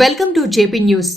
Welcome to JP news.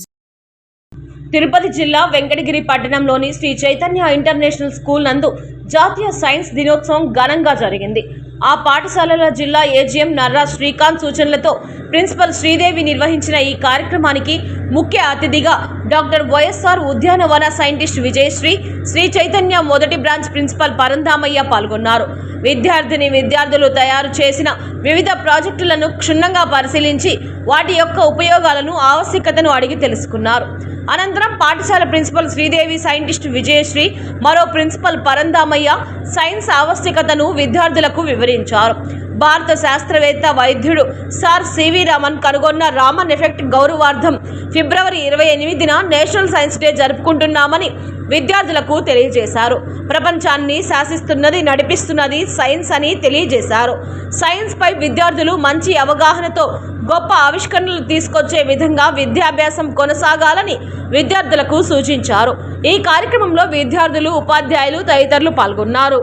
Tirupati జిల్లా వెంకటగిరి పట్టణంలోని Shri Chaitanya international school నందు జాతీయ సైన్స్ దినోత్సవం ఘనంగా జరిగింది. ఆ పాఠశాలల జిల్లా ఏజీఎం నర్రా శ్రీకాంత్ సూచనలతో ప్రిన్సిపల్ శ్రీదేవి నిర్వహించిన ఈ కార్యక్రమానికి ముఖ్య అతిథిగా డాక్టర్ వైఎస్ఆర్ ఉద్యానవన సైంటిస్ట్ విజయశ్రీ, శ్రీ చైతన్య మొదటి బ్రాంచ్ ప్రిన్సిపల్ పరంధామయ్య పాల్గొన్నారు. విద్యార్థులు తయారు చేసిన వివిధ ప్రాజెక్టులను క్షుణ్ణంగా పరిశీలించి వాటి యొక్క ఉపయోగాలను, ఆవశ్యకతను అడిగి తెలుసుకున్నారు. అనంతరం పాఠశాల ప్రిన్సిపల్ శ్రీదేవి, సైంటిస్ట్ విజయశ్రీ, మరో ప్రిన్సిపల్ పరంధామయ్య సైన్స్ ఆవశ్యకతను విద్యార్థులకు వివరించారు. భారత శాస్త్రవేత్త వైద్యుడు సార్ సివి రామన్ కనుగొన్న రామన్ ఎఫెక్ట్ గౌరవార్థం ఫిబ్రవరి 28న నేషనల్ సైన్స్ డే జరుపుకుంటున్నామని విద్యార్థులకు తెలియజేశారు. ప్రపంచాన్ని శాసిస్తున్నది, నడిపిస్తున్నది సైన్స్ అని తెలియజేశారు. సైన్స్ పై విద్యార్థులు మంచి అవగాహనతో గొప్ప ఆవిష్కరణలు తీసుకొచ్చే విధంగా విద్యాభ్యాసం కొనసాగాలని విద్యార్థులకు సూచించారు. ఈ కార్యక్రమంలో విద్యార్థులు, ఉపాధ్యాయులు తదితరులు పాల్గొన్నారు.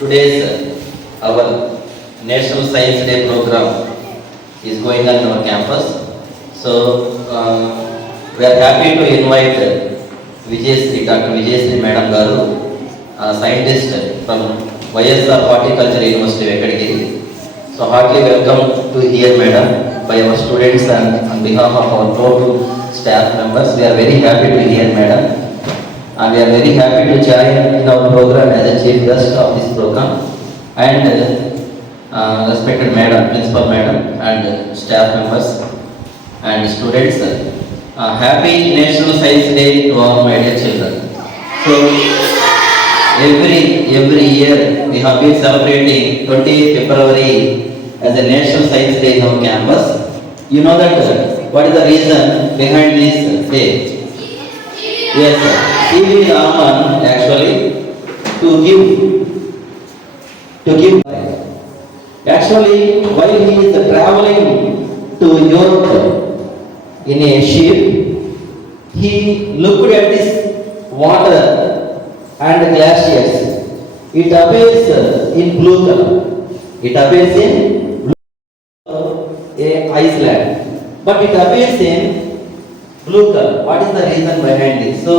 Today's our National Science Day program is going on in our campus. So we are happy to invite Vijayasri, Dr. Vijayasri Madam Garu, scientist from YSR Horticulture University Venkatagiri. So heartily welcome to here, Madam, by our students and on behalf of our total staff members. We are very happy to hear, Madam. And we are very happy to join in our program as a chief guest of this program, and respected Madam, Principal Madam, and staff members and students. Happy National Science Day to all my dear children. So every year we have been celebrating 20th February as a National Science Day in our campus. You know that what is the reason behind this day? Yes, sir. C.V. Raman actually to give. Actually, while he is traveling to Europe in a ship, he looked at this water and glaciers. It appears in blue color. It appears in a Iceland, but it appears in blue color. What is the reason behind this? So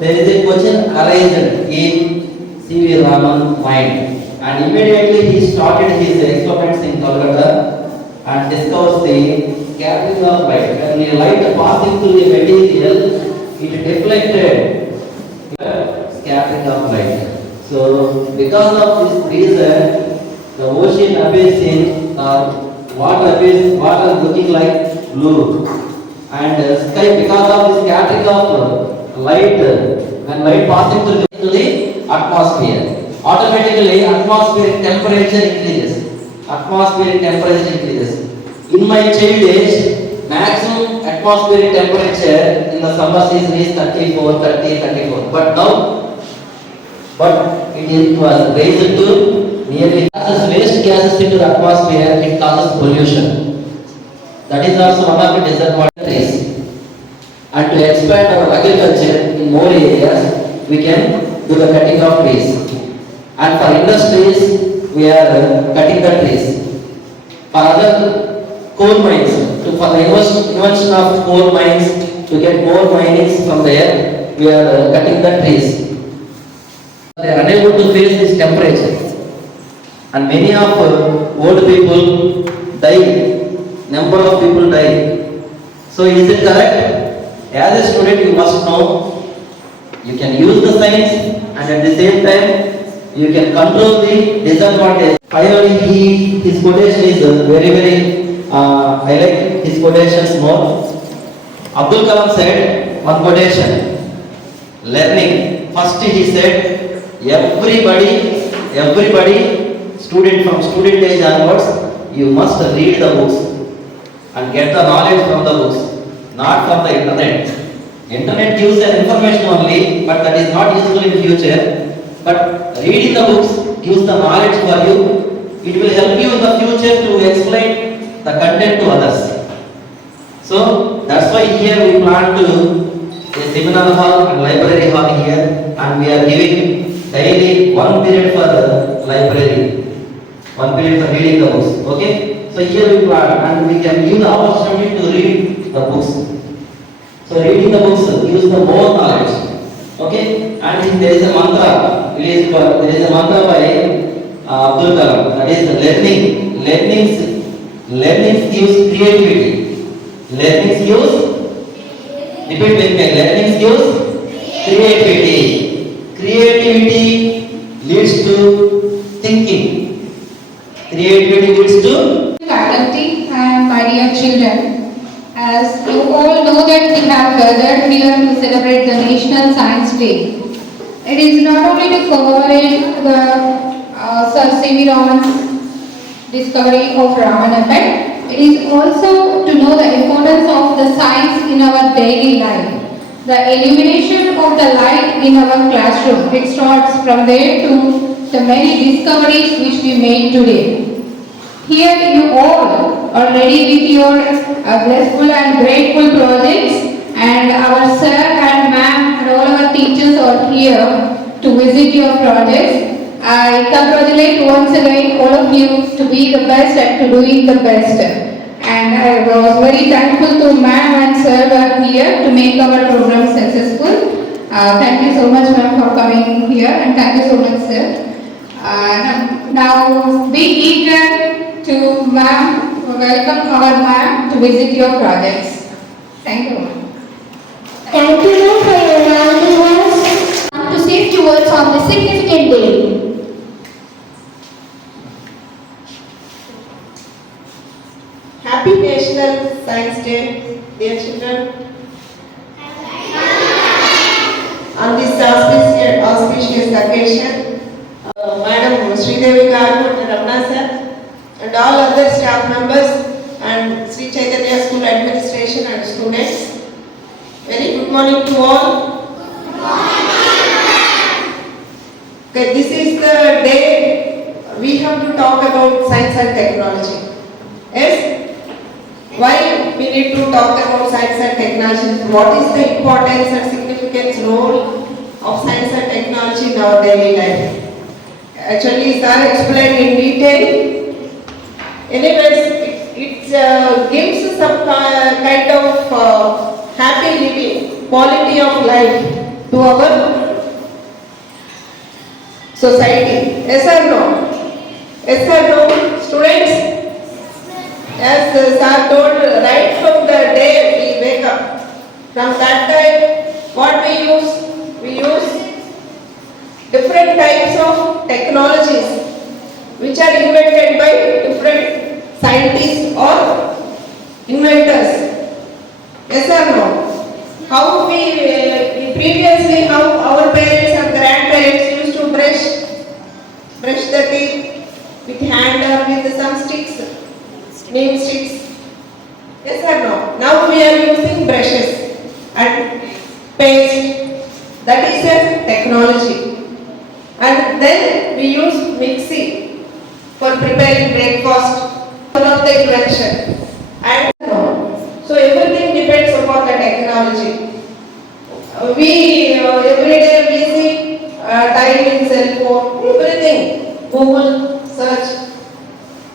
there is a question arisen in C.V. Raman's mind, and immediately he started his experiments in Kolkata and discovers the scattering of light. When the light passing through the material, it deflected scattering of light. So because of this reason, the ocean appears in water looking like blue. And sky, because of the scattering of light, when light passing through the atmosphere, automatically atmospheric temperature increases. In my child age, maximum atmospheric temperature in the summer season is 34, 34. But now, it was raised to nearly waste gases into the atmosphere. It causes pollution. That is also one of the disadvantages. And to expand our agriculture in more areas, we can do the cutting of trees. And for industries, we are cutting the trees. For other coal mines, for the invention of coal mines, to get more minings from there, we are cutting the trees. They are unable to face this temperature. And many of old people die. Number of people die. So is it correct? As a student, you must know you can use the science, and at the same time you can control the disadvantage. Finally, his quotation is very I like his quotations more. Abdul Kalam said one quotation, learning. First he said, everybody student from student age onwards, you must read the books and get the knowledge from the books, not from the internet. Internet gives an information only, but that is not useful in future. But reading the books gives the knowledge for you. It will help you in the future to explain the content to others. So that's why here we plan to a seminar hall and library hall here, and we are giving daily 1 period for the library, 1 period for reading the books. Okay. So So here we plan and we can give the opportunity to read the books. So reading the books gives the more knowledge. Okay, and there is a mantra. There is a mantra by Abdul Kalam. That is learning. Learning gives creativity. Learning gives. Repeat with me. Learning gives creativity. Creativity leads to thinking. Creativity leads to. Faculty and my dear children, as you all know that we have gathered here to celebrate the National Science Day. It is not only to commemorate the Sir C.V. Raman's discovery of Raman effect, it is also to know the importance of the science in our daily life. The illumination of the light in our classroom, it starts from there to the many discoveries which we made today. Here you all are ready with your blissful and grateful projects, and our sir and ma'am and all our teachers are here to visit your projects. I congratulate once again all of you to be the best and to doing the best. And I was very thankful to ma'am and sir were here to make our program successful. Thank you so much ma'am for coming here, and thank you so much sir. Now be eager to ma'am, welcome our ma'am to visit your projects. Thank you ma'am. Thank you ma'am for your rounding words. To say few words on this significant day. Happy National Science Day, dear children. On this auspicious occasion, Madam Sridevi Garu and Ramana sir and all other staff members and Sri Chaitanya School administration and students, very good morning to all. Okay, this is the day we have to talk about science and technology. Yes? Why we need to talk about science and technology? What is the importance and significance role of science and technology in our daily life? Actually, sir explained in detail. Anyways, it gives some kind of happy living, quality of life to our society. Yes or no? Yes or no? Students? As sir told, right from the day we wake up, from that time, what we use? We use different types of technologies which are invented by different scientists or inventors. Yes or no? How we previously, how our parents and grandparents used to brush the teeth with hand or with some sticks, neem sticks. Yes or no? Now we are using brushes and paste. That is a technology. And then we use mixie for preparing breakfast, one of the invention. And so everything depends upon the technology. We every day we see time in cell phone, everything, Google search,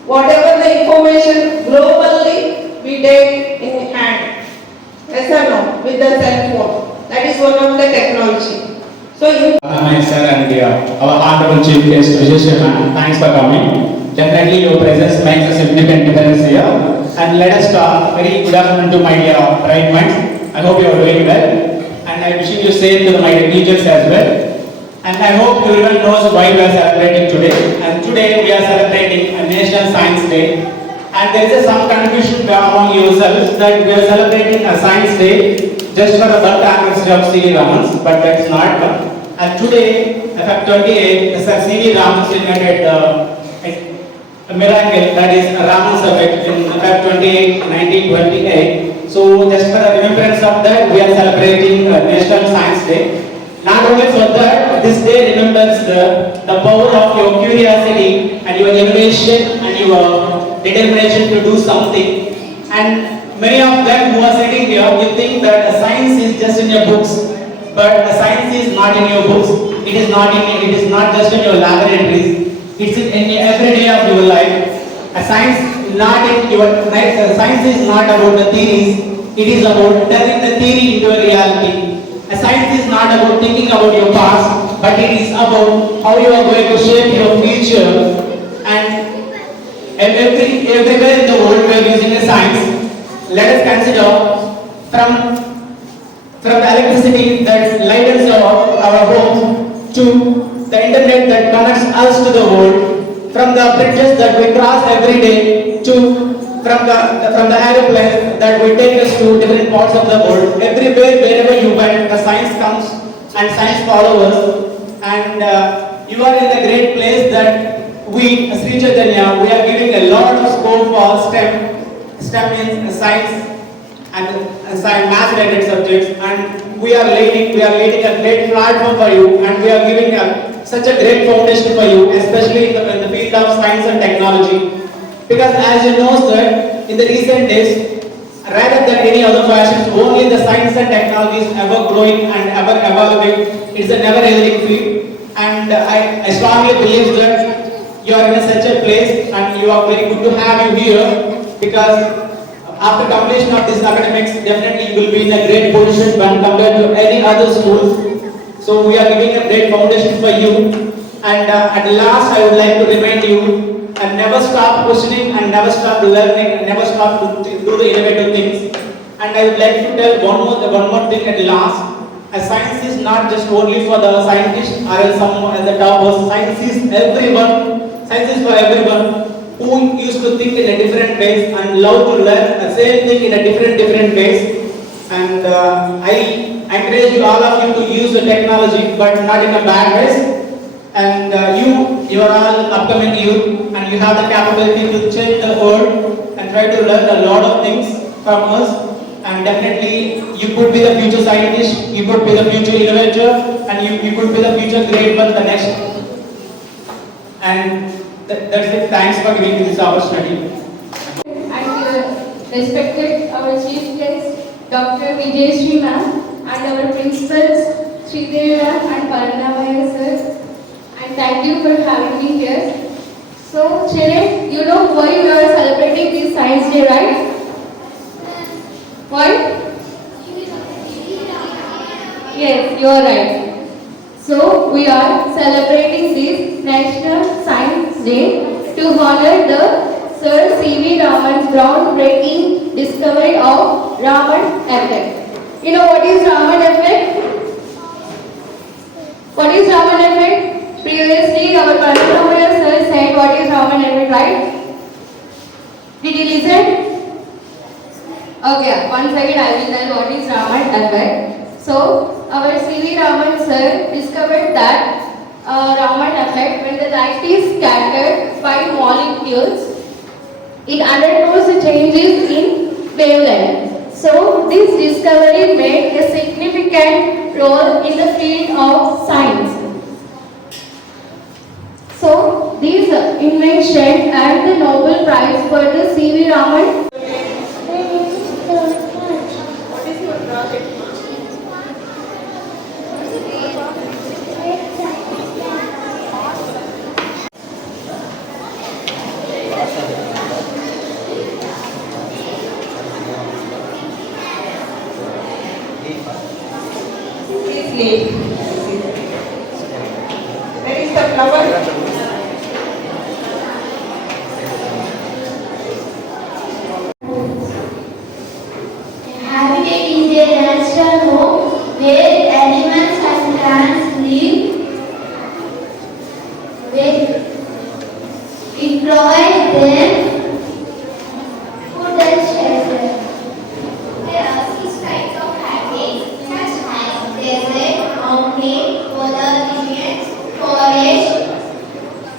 whatever the information globally we take in hand. Yes or no? With the cell phone. That is one of the technology. So you. My sir and our honorable chief guest Vijay ma'am, thanks for coming. Definitely your presence makes a significant difference here. And let us start. Very good afternoon to my dear bright minds. I hope you are doing well. And I wish you same to my dear teachers as well. And I hope everyone knows why we are celebrating today. And today we are celebrating a National Science Day. And there is some confusion among yourselves that we are celebrating a Science Day just for the birth anniversary of C.V. Raman, but that is not. And today, Feb 28, Sir C.V. Raman invented a miracle, that is Raman's effect in Feb 28, 1928. So just for the remembrance of that, we are celebrating National Science Day. Not only for that, this day remembers the power of your curiosity and your innovation and your determination to do something. And many of them who are sitting here, you think that science is just in your books, but science is not in your books. It is not just in your laboratories. It's in every day of your life. Science not in your science is not about the theories. It is about turning the theory into a reality. A science is not about thinking about your past, but it is about how you are going to shape your future. And everywhere in the world we are using a science. Let us consider from the electricity that lightens our homes to the internet that connects us to the world, from the bridges that we cross every day to from the aeroplanes that will take us to different parts of the world. Everywhere, wherever you went, the science comes and science follows. And you are in a great place that we, Sri Chaitanya, we are giving a lot of scope for STEM. STEM means science and science, math-related subjects, and we are laying a great platform for you, and we are giving such a great foundation for you, especially in the field of science and technology. Because as you know, sir, in the recent days, rather than any other fashions, only the science and technology is ever growing and ever evolving. It's a never-ending field, and I strongly believe that you are in such a place, and you are very good to have you here, because after completion of this academics, definitely you will be in a great position when compared to any other schools. So we are giving a great foundation for you. And at last, I would like to remind you, and never stop questioning, and never stop learning, and never stop to do the innovative things. And I would like to tell one more thing at last. Science is not just only for the scientists or else someone at the top. Science is everyone. Science is for everyone who used to think in a different ways and love to learn the same thing in a different ways. And I encourage you, all of you, to use the technology, but not in a bad ways. And you are all upcoming youth, and you have the capability to change the world and try to learn a lot of things from us. And definitely, you could be the future scientist, you could be the future innovator, and you could be the future great one, the next. And that's it. Thanks for giving me this opportunity. And respected our chief guest, Dr. Vijay Sri ma'am, and our principals, Sridevi ma'am and Paranamaya sir. And thank you for having me here. So, children, you know why we are celebrating this Science Day, right? Why? Yes, you are right. So, we are celebrating this National Science Day to honor the Sir C.V. Raman's groundbreaking discovery of Raman effect. You know what is Raman effect? What is Raman effect? Previously, our Paranamaya sir said what is Raman effect, right? Did you listen? Okay, once again I will tell what is Raman effect. So, our C.V. Raman sir discovered that Raman effect, when the light is scattered by molecules, it undergoes the changes in wavelength. So, this discovery made a significant role in the field of science. So, this invention earned the Nobel Prize for the C.V. Raman. What is your project? Please leave. Where is the flower? Habitat is a natural home where animals and plants live. Where it provides them food and shelter. There are 6 types of habitats such as desert, mountain, polar regions, forest,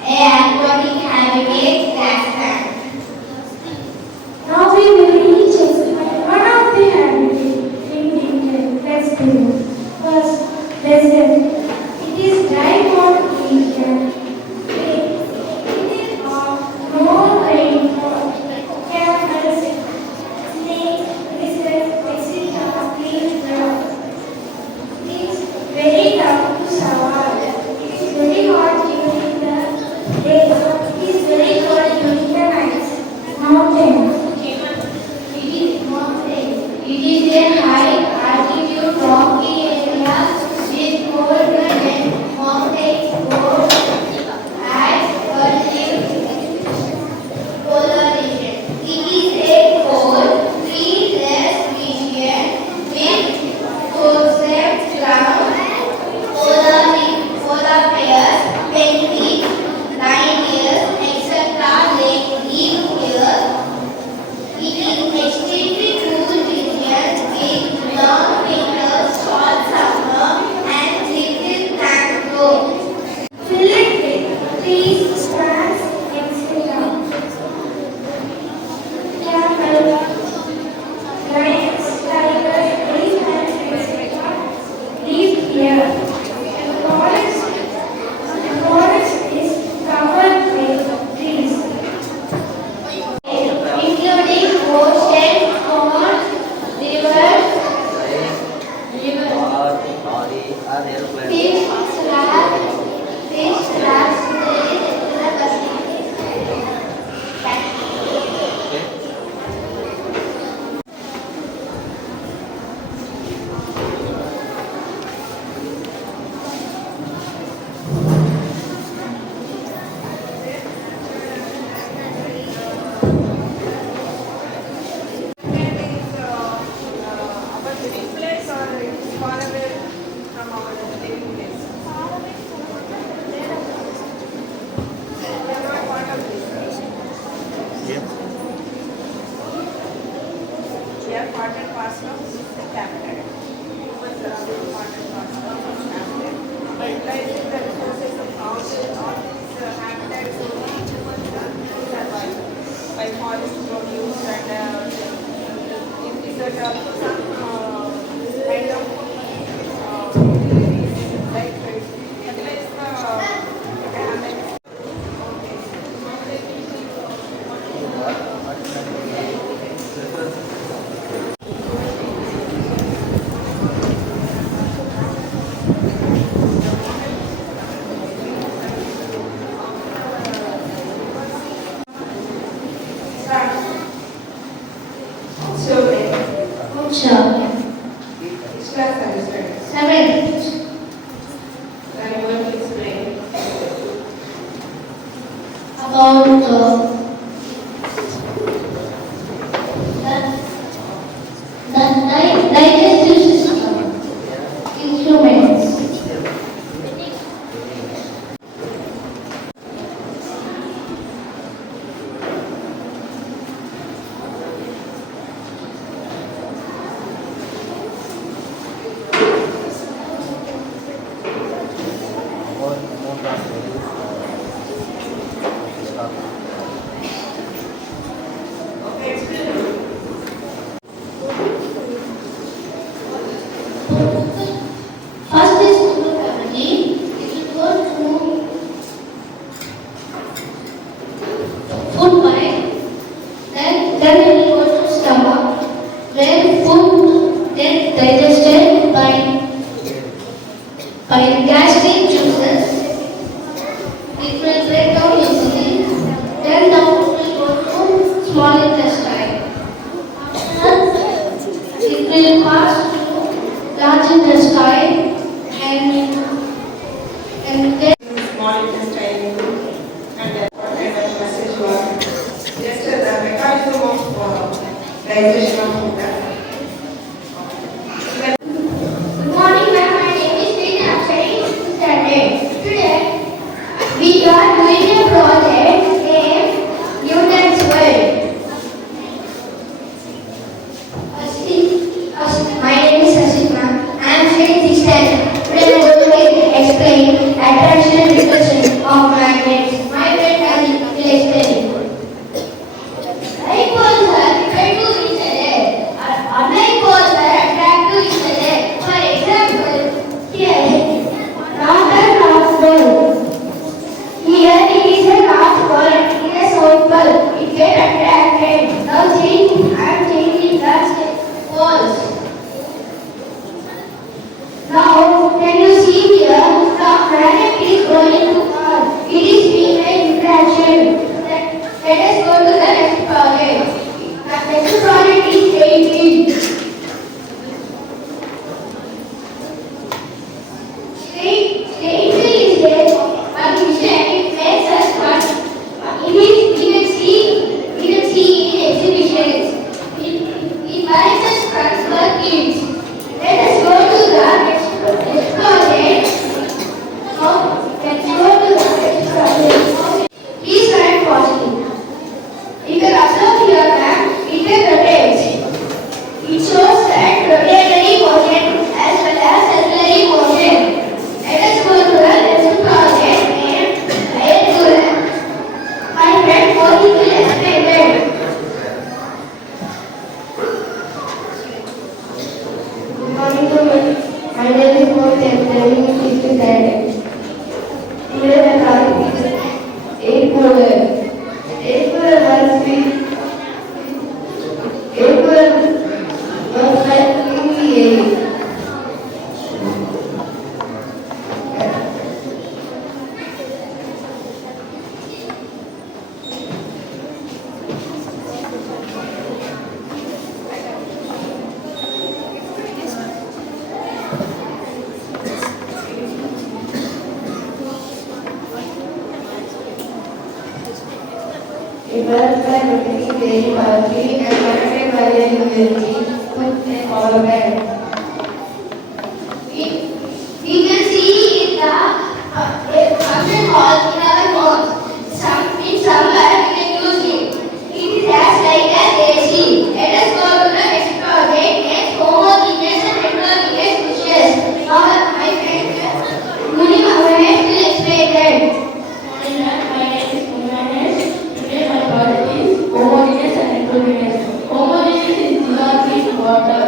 aquatic habitat, grassland. Now we will each explain one of the habitats in detail. Let's begin. First, desert. It is dry, hot region. It is of no rain mountains. It is a high altitude rocky area with cold and mountains both at relative polar region. It is a cold, treeless region with concept ground polar bears, penguins, reindeers, etc. live here. It is extremely cool region with long winters, short summer, and little plant growth. Fill it with trees, plants, etc. Camel, lions, tigers, elephants, etc. live here. The forest is covered with trees, including ocean, ponds, rivers, fish, crabs, by forest produce and in desert also some kind of like fertilize digestive system in humans. First is through cavity, it will go through food pipe, then it will go to stomach, where food gets digested by gastric juices. It will break down easily, then the food will go to small intestine. It will pass through large intestine and then small intestine and the message was just the mechanism of digestion of food. Good morning, ma'am. My name is Sri. I am studying 6th standard. Today, we are doing a project named Newton's World. My name is Sasi, ma'am. I am studying 6th standard. Today, I am going to explain attraction and repulsion of magnets. My friend Ali will explain. Dipoles are repelled to each other. developed by rotating very powerfully and connected by the university to a power bank. We can see in the function hall in our homes. In summer, we can use it. It is as like as AC. Let us go to the next project. Next, homogeneous and heterogeneous bushes. Our my friend Muni Mahanesh will explain that. My name is Mahanesh. Today my project is homogeneous and heterogeneous. Homogeneous is dissolved in water.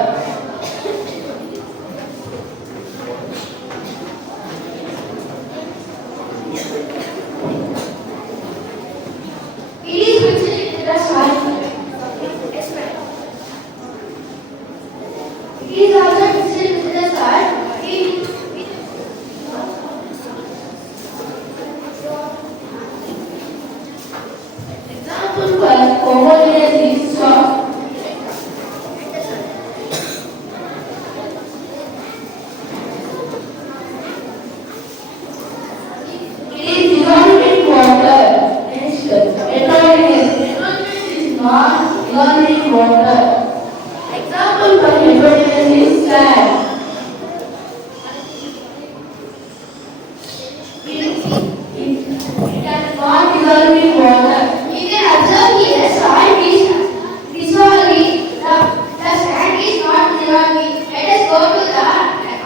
It is mixed with the soil. It is also mixed with the soil. Example for homogeneous is soil. It is dissolved in water. Next, heterogeneous. Heterogeneous is not dissolved in water. Example for heterogeneous is slag. It can not dissolve in water. You can observe here salt is dissolving. The sand is not dissolving. Let us go to the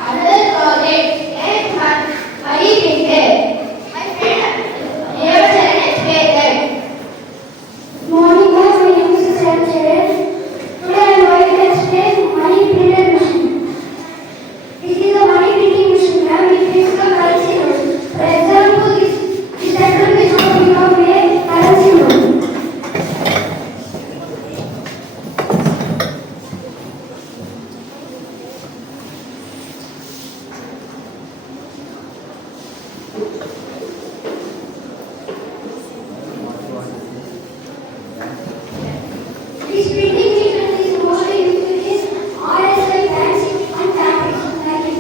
another project. And Hari Pinker. My friend here will explain that. Morning, my name is Sam Charan. Today I am going to explain money printer machine. This is a money printing machine and it prints the currency notes. For example, this letter is going to become a currency note. This printing method is mostly used in RSI banks and factories. Thank you.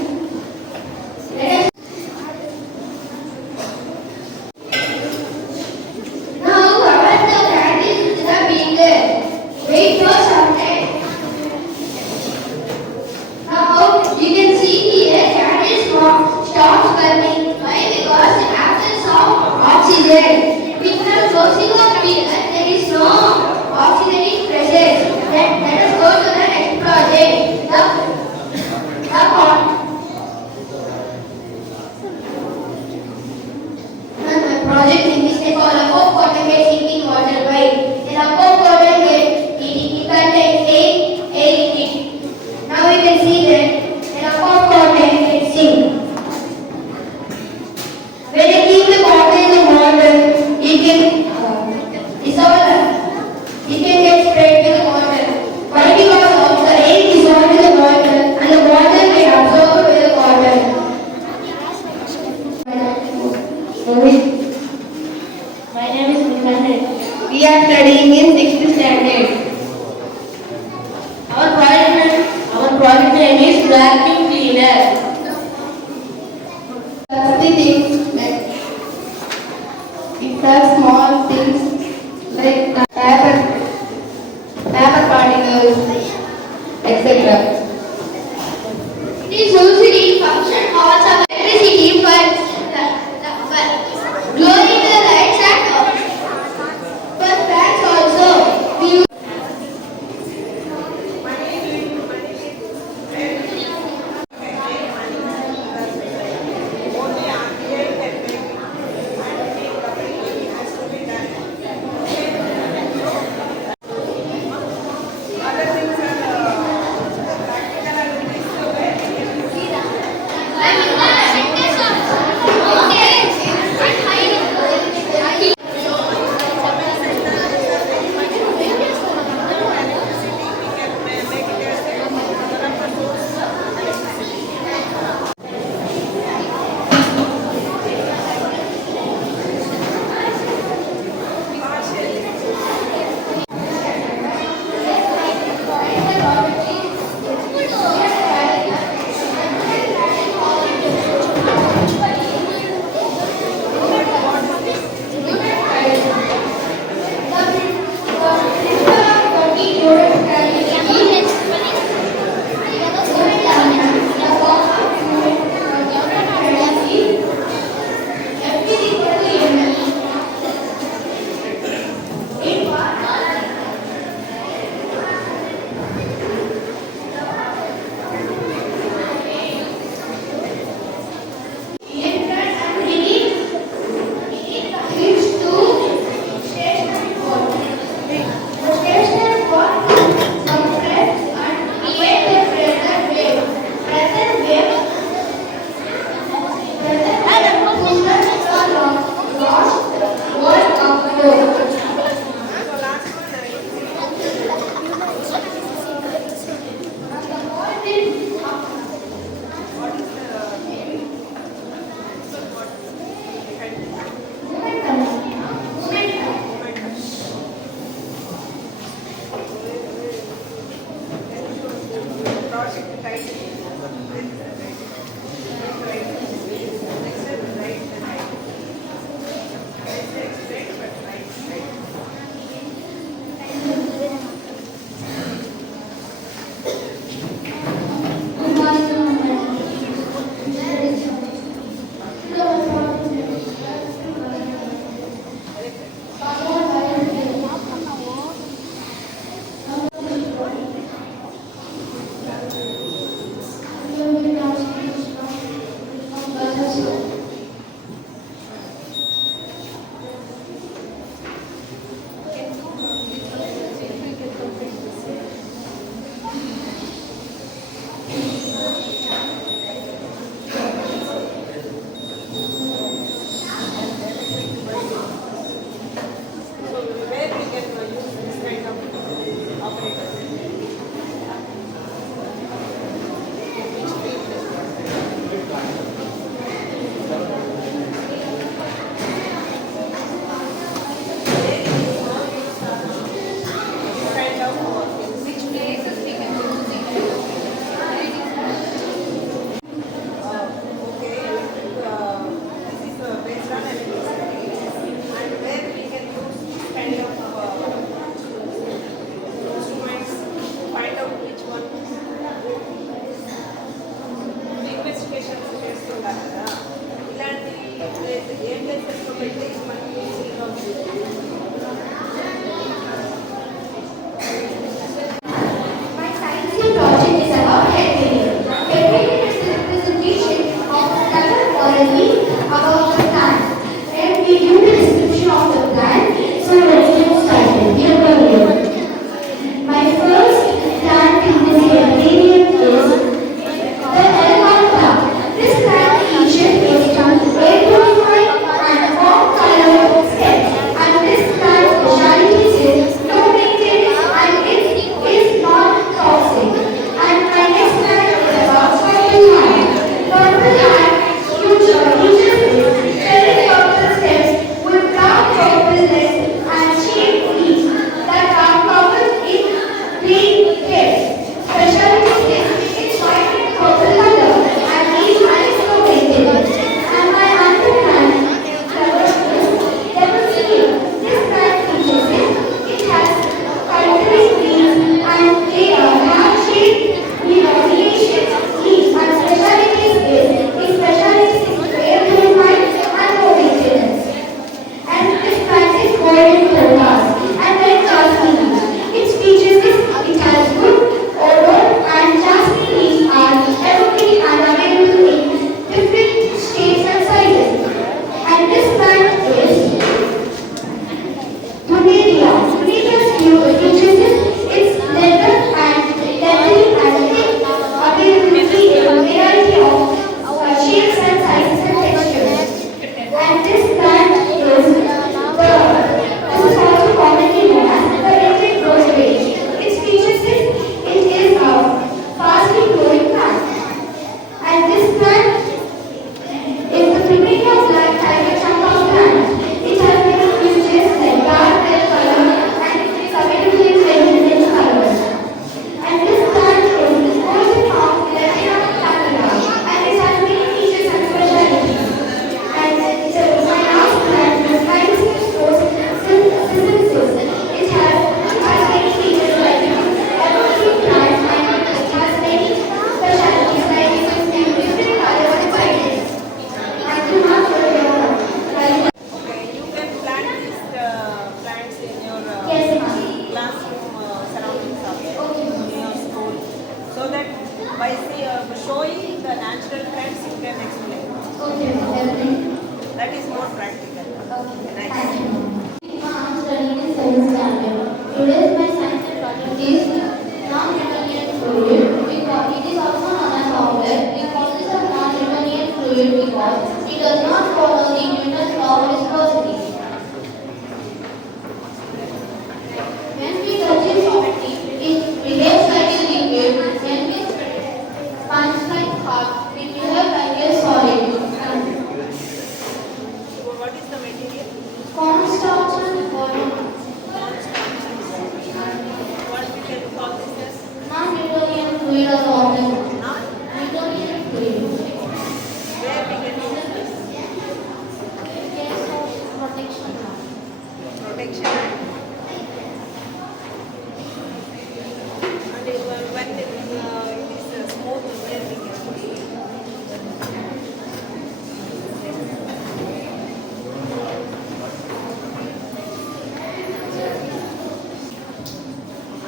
Now cover the candles with the finger. Wait for some time. Now you can see here candles stops burning. Why? Because in absence of oxygen. Without closing of finger, there is no oxygen is present. Let us go to the next project. My project name is they call a pop water gets heating water by. Then a pop water get heating it contains air in it. Now we can see that then a pop water gets sink. When you keep the water in the water, it can dissolve. It can get spread to the water. Why? Because of the air dissolved in the water and the water get absorbed with the water. My name is Muhammad. We are studying in 6th standard. Our project name is vacuum cleaner. That's the things like it has small things like paper particles, etc. It is used in function halls of electricity for blowing the lights and for fans also. We use Go.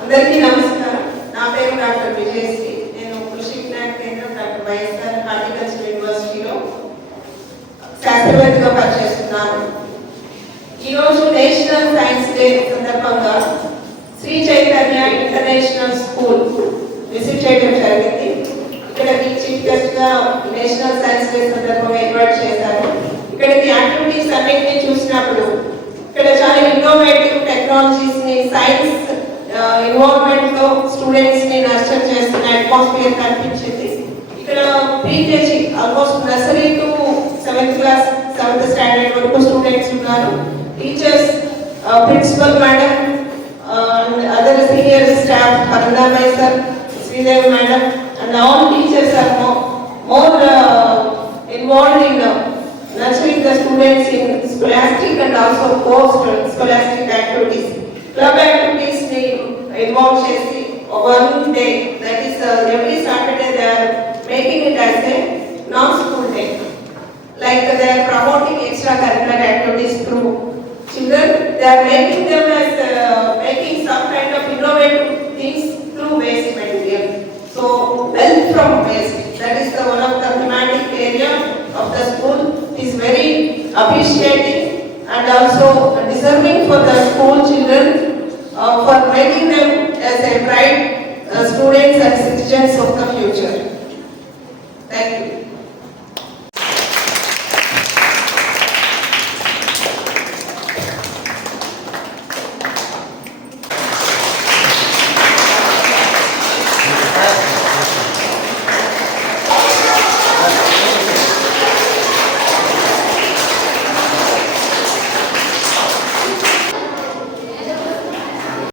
అందరికీ నమస్కారం. నా పేరు doctor Vijayasri. నేను కృషి విజ్ఞాన కేంద్రం doctor YSR horticulture యూనివర్సిటీలో శాస్త్రవేత్తగా పనిచేస్తున్నాను. ఈరోజు నేషనల్ సైన్స్ డే సందర్భంగా Shri Chaitanya international school visit చేయడం జరిగింది. ఇక్కడికి చీఫ్ గెస్ట్ గా నేషనల్ సైన్స్ డే సందర్భంగా ఇన్వైట్ చేశారు. ఇక్కడికి యాక్టివిటీస్ అన్నింటినీ చూసినప్పుడు ఇక్కడ చాలా ఇన్నోవేటివ్ టెక్నాలజీస్ ని సైన్స్ ఇన్వాల్వ్మెంట్ తో స్టూడెంట్స్ ని నర్చర్ చేస్తున్న అట్మాస్ఫియర్ కనిపించింది. ఇక్కడ pre KG almost nursery to 7th class 7th standard వరకు స్టూడెంట్స్ ఉన్నారు. Teachers principal madam other senior staff Harinamayya sir, Sridevi madam and all teachers are more involved in nurturing the students in scholastic and also post-scholastic activities. Club activities ni involve chesi one day, that is every Saturday they are making it as a non-school day. Like they are promoting extracurricular activities through children. They are making them as making some kind of innovative things through waste material. So wealth from waste, that is the one of the thematic area of the school, is very appreciating and also deserving for